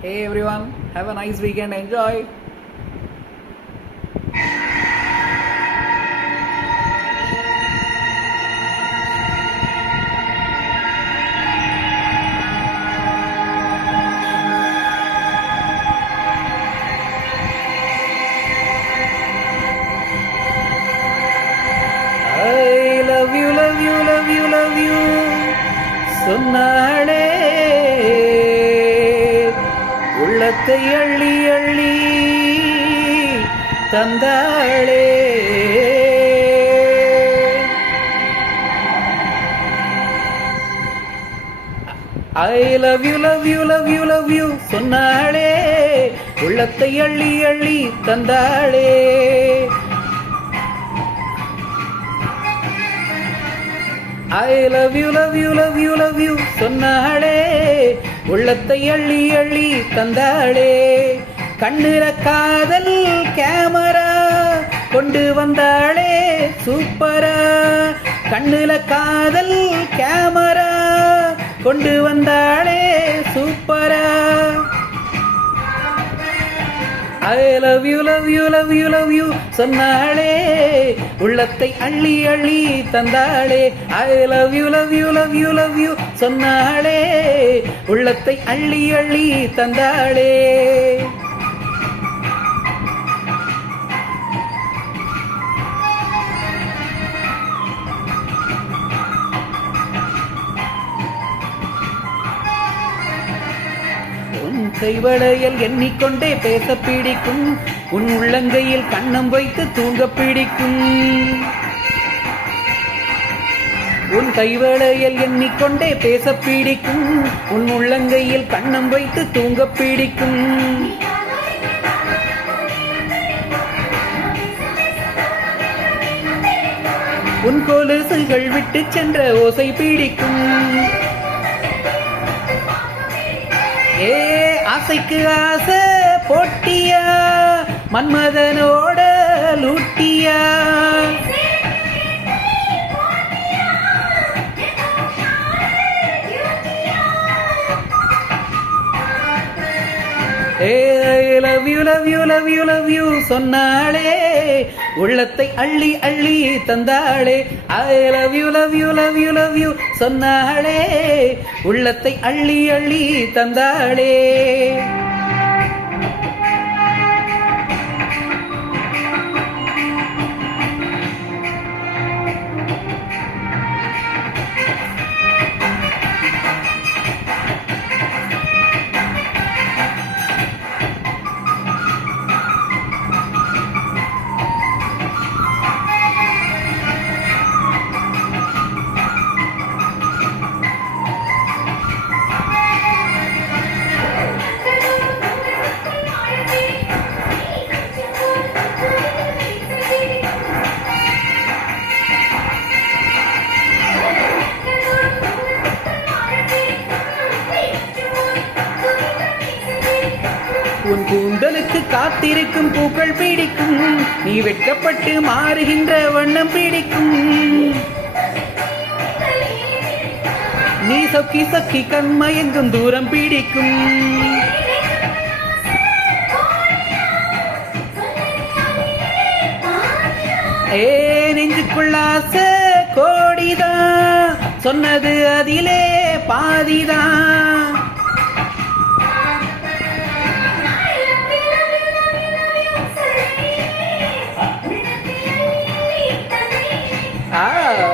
Hey everyone, have a nice weekend. Enjoy. I love you, love you, love you, love you. சொன்னாளே உள்ளத்தை அள்ளி அள்ளி தந்தாளே. I love you, love you, love you, love you. சொன்னாளே உள்ளத்தை அள்ளி அள்ளி தந்தாளே. I love you, love you, love you, love you. சொன்னாளே உள்ளத்தை அள்ளி அள்ளி தந்தாளே. கண்ணுல காதல் கேமரா கொண்டு வந்தாளே சூப்பரா. கண்ணுல காதல் கேமரா கொண்டு வந்தாளே சூப்பரா. I love you, love you, love you, love you. சொன்னாளே உள்ளத்தை அள்ளி அள்ளி தந்தாளே. I love you, love you, love you, love you. சொன்னாளே உள்ளத்தை அள்ளி அள்ளி தந்தாளே. உன் கைவளையல் எண்ணிக்கொண்டே பேச பிடிக்கும். உன் உள்ளங்கையில் கண்ணம் வைத்து தூங்க பிடிக்கும். உன் கைவளையல் எண்ணிக்கொண்டே பேச பிடிக்கும். உன் உள்ளங்கையில் கண்ணம் வைத்து தூங்க பிடிக்கும். உன் கொலுசுகள் விட்டு சென்ற ஓசை பிடிக்கும். ஏ ஆசைக்கு ஆசை போட்டியா மன்மதனோட லூட்டியா. ஏ I love you, love you, love you, love you. சொன்னாளே உள்ளத்தை அள்ளி அள்ளி தந்தாளே. I love you, love you, love you, love you. சொன்னாளே உள்ளத்தை அள்ளி அள்ளி தந்தாளே. உன் கூந்தலுக்கு காத்திருக்கும் பூக்கள் பிடிக்கும். நீ வெட்கப்பட்டு மாறுகின்ற வண்ணம் பிடிக்கும். நீ சொக்கி சொக்கி கண்மயங்கும் தூரம் பிடிக்கும். ஏ நெஞ்சுக்குள்ள ஆசை கோடிதான் சொன்னது அதிலே பாதிதான். Ah.